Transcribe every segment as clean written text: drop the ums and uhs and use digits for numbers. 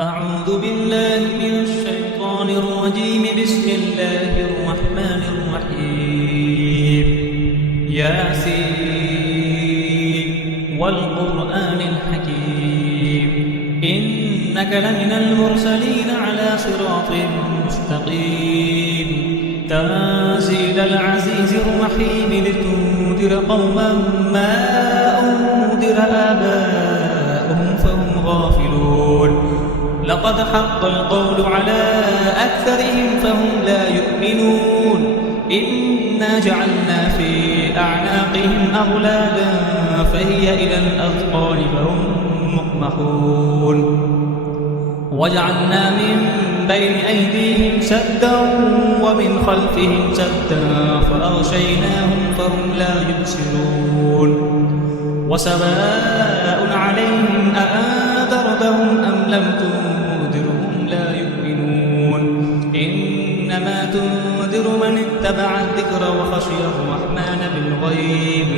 أعوذ بالله من الشيطان الرجيم. بسم الله الرحمن الرحيم. ياسين والقرآن الحكيم إنك لمن المرسلين على صراط مستقيم تنزيل العزيز الرحيم لتنذر قوما ما أنذر آباؤهم فهم غافلون. لقد حق القول على أكثرهم فهم لا يؤمنون. إنا جعلنا في أعناقهم أغلالا فهي إلى الأذقان فهم مقمحون. وجعلنا من بين أيديهم سدا ومن خلفهم سدا فأغشيناهم فهم لا يبصرون. وسواء عليهم أأنذرتهم أم لم تنذرهم لا يؤمنون. إنما تنذر من اتبع الذكر وخشي الرحمن بالغيب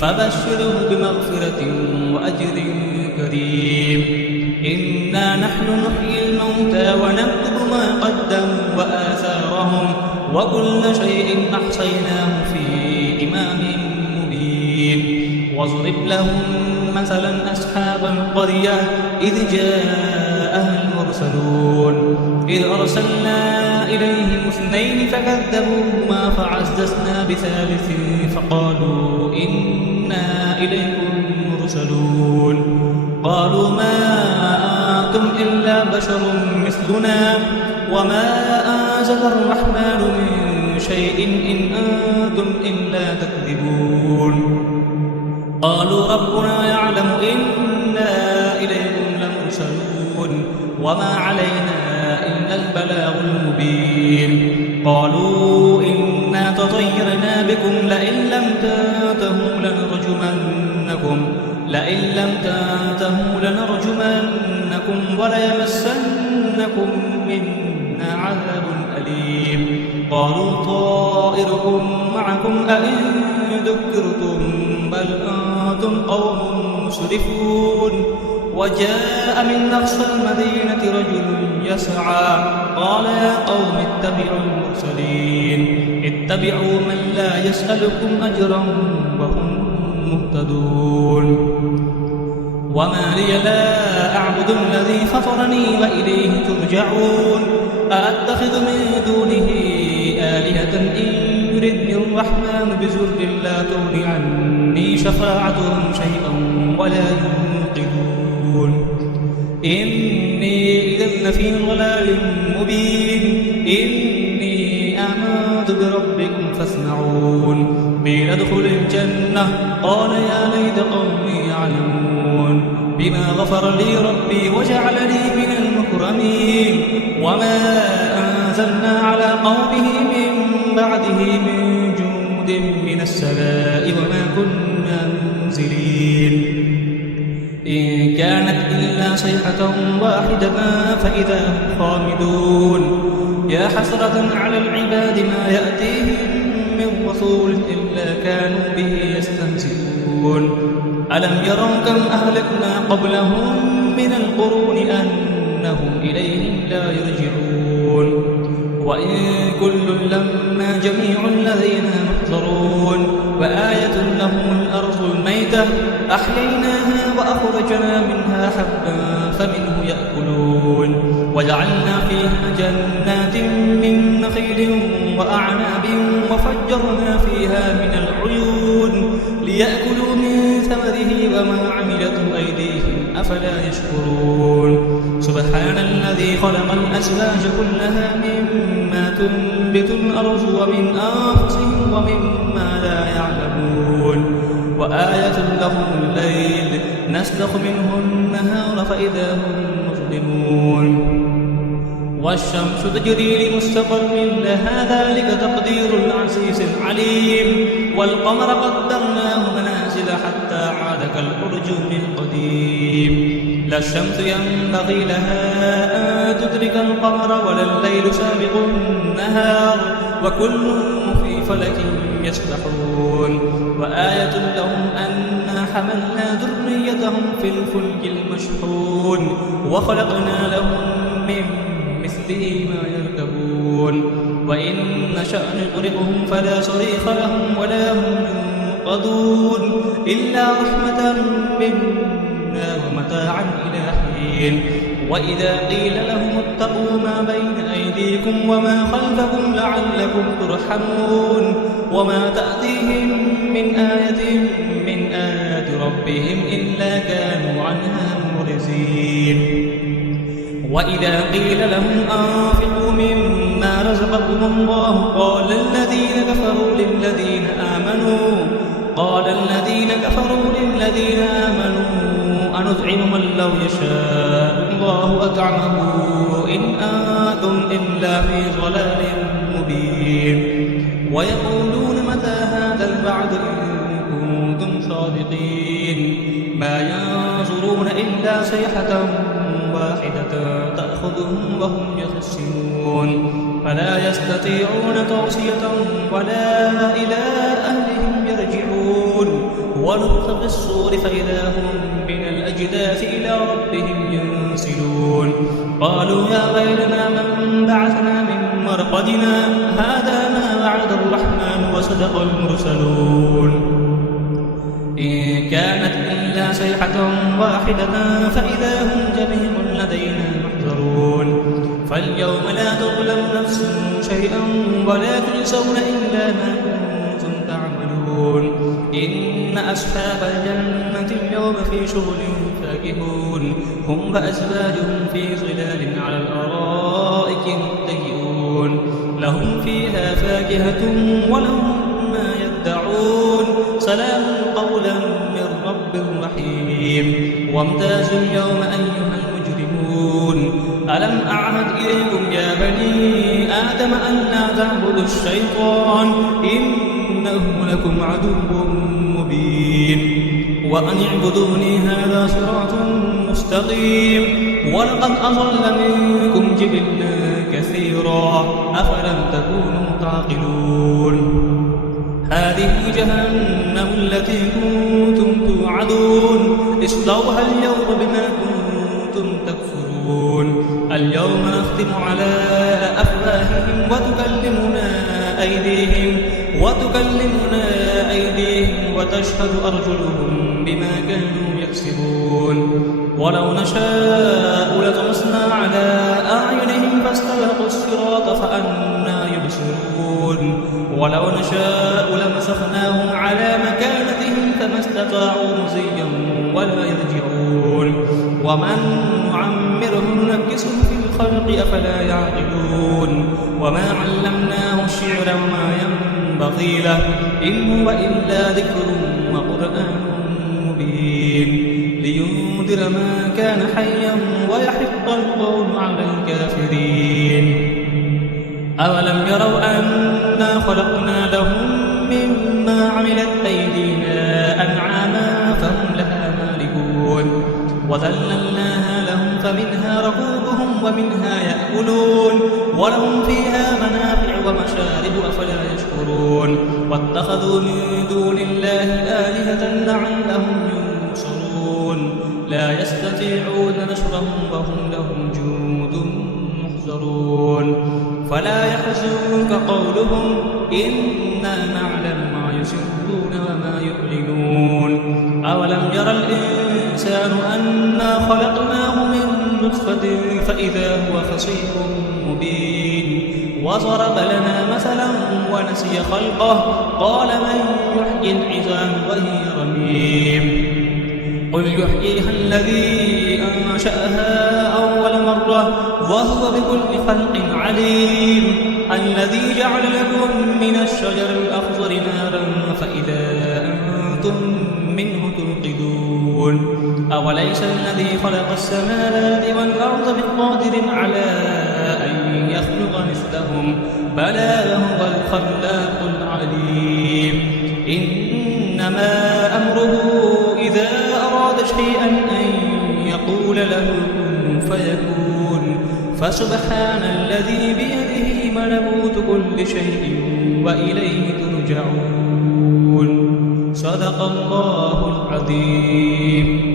فبشره بمغفرة وأجر كريم. إنا نحن نحيي الموتى ونكتب ما قدموا وآثارهم وكل شيء أحصيناه في إمام مبين. واضرب لهم مثلا أصحاب القرية إذ جاءها المرسلون إذ أرسلنا إليهم اثنين فكذبوهما فعززنا بثالث فقالوا إنا إليكم مرسلون. قالوا ما أنتم إلا بشر مثلنا وما أنزل الرحمن من شيء إن أنتم إلا تكذبون. قالوا ربنا يعلم إنا إليكم لمرسلون وما علينا إلا البلاغ المبين. قالوا إنا تطيرنا بكم لئن لم تنتهوا لنرجمنكم وليمسنكم منا عذاب أليم. قالوا طائركم معكم أئن ذكرتم بل أنتم قوم مسرفون. وجاء من أقصى المدينة رجل يسعى قال يا قوم اتبعوا المرسلين اتبعوا من لا يسألكم أجرا وهم مهتدون. وما لي لا أعبد الذي فطرني وإليه ترجعون. أأتخذ من دونه آلهة إن يردني الرحمن بضر لا تغن عني شفاعتهم شيئا ولا ينقذون. إني إذا لفي ضلال مبين. إني آمنت بربكم فاسمعون. قيل ادخل الجنة قال يا ليت قومي يعلمون بما غفر لي ربي وجعلني من المكرمين. وما أنزلنا على قومه من بعده من جند من السماء وما كنا منزلين. إن كانت إلا صيحة واحدة فإذا هم خامدون. يا حسرة على العباد ما يأتيهم من رسول إلا كانوا به يستهزئون. ألم يروا كم أهلكنا قبلهم من القرون أنهم إليهم لا يرجعون. وإن كل لما جميع لدينا محضرون. وآية لهم الأرض الميتة أحييناها وأخرجنا منها حبا فمنه يأكلون. وجعلنا فيها جنات من نخيل وأعناب وفجرنا فيها من العيون ليأكلوا من ثمره وما عملته أيديهم أفلا يشكرون. سبحان الذي خلق الأزواج كلها مما تنبت الأرض ومن أنفسهم ومما لا يعلمون. وآية لهم الليل نسلخ منه النهار فإذا هم مظلمون. والشمس تجري لمستقر لها ذلك تقدير العزيز العليم. والقمر قدرناه منازل حتى عاد كالأرجون القديم. لا الشمس ينبغي لها أن تدرك القمر ولا الليل سابق النهار وكل في فلك يسبحون. وآية لهم أنا حملنا ذريتهم في الفلك المشحون وخلقنا لهم به ما يركبون وإن نشأ نغرقهم فلا صريخ لهم ولا هم ينقذون إلا رحمة منا ومتاعا إلى حين وإذا قيل لهم اتقوا ما بين أيديكم وما خلفكم لعلكم ترحمون وما تأتيهم من آية من آيات ربهم إلا كانوا عنها معرضين وإذا قيل لهم أنفقوا مما رزقكم الله قال الذين كفروا للذين آمنوا أنطعم من لو يشاء الله أطعمه إن أنتم إلا في ضلال مبين ويقولون متى هذا الوعد إن كنتم صادقين ما ينظرون إلا صيحة واحدة تأخذهم وهم يخصمون فلا يستطيعون توصية ولا إلى أهلهم يرجعون ونفخ في الصور فإذا هم من الأجداث إلى ربهم ينسلون قالوا يا ويلنا من بعثنا من مرقدنا هذا ما وعد الرحمن وصدق المرسلون إن كانت إلا صيحة واحدة فإذا هم جميع لدينا محضرون فاليوم لا تظلم نفس شيئا ولا تجزون إلا ما كنتم تعملون إن أصحاب الجنة اليوم في شغل فاكهون هم وأزواجهم في ظلال على الأرائك متكئون لهم فيها فاكهة ولهم ما يدعون سلام قولا من رب رحيم وامتازوا اليوم أيها المجرمون ألم أعهد إليكم يا بني آدم أن لا تعبدوا الشيطان إنه لكم عدو مبين وأن اعبدوني هذا صراط مستقيم ولقد أضل منكم جبلا كثيرا أفلم تكونوا تعقلون هذه جهنم التي كنتم توعدون اصلوها اليوم بما كنتم تكفرون اليوم نختم على أفواههم وتكلمنا أيديهم وتشهد أرجلهم بما كانوا يكسبون ولو نشاء لطمسنا على أعينهم فاستبقوا الصراط فأنى يبصرون ولو نشاء لمسخناهم على مكانتهم فما استطاعوا مزيا ولا يرجعون ومن نعمره ننكسه في الخلق أفلا يعقلون وما علمناه الشعر وما ينبغي له إن هو إلا ذكر وقرآن مبين لينذر ما كان حيا ويحق القول على الكافرين أولم يروا أنا خلقنا لهم مما عملت أيدينا أنعاما فهم لها مالكون وذللناها لهم فمنها ركوبهم ومنها يأكلون ولهم فيها منافع ومشارب أفلا يشكرون واتخذوا من دون الله آلهة لعلهم ينصرون لا يستطيعون نصرهم وهم لهم جند محضرون فلا يحزنك قولهم إنا نعلم ما يسرون وما يعلنون أولم يرى الإنسان أنا خلقناه من نطفة فإذا هو خصيم مبين وضرب لنا مثلا ونسي خلقه قال من يحيي العظام وهي رميم قل يحييها الذي أنشأها أول مرة وهو بكل خلق عليم الذي جعل لكم من الشجر الأخضر نارا فإذا أنتم منه توقدون أوليس الذي خلق السماوات والأرض بقادر على أن يخلق مثلهم بلى هو الخلاق العليم إنما أمره إذا أراد شيئا أن يقول له كن فيكون فسبحان الذي بيده ملكوت كل شيء وإليه ترجعون صدق الله العظيم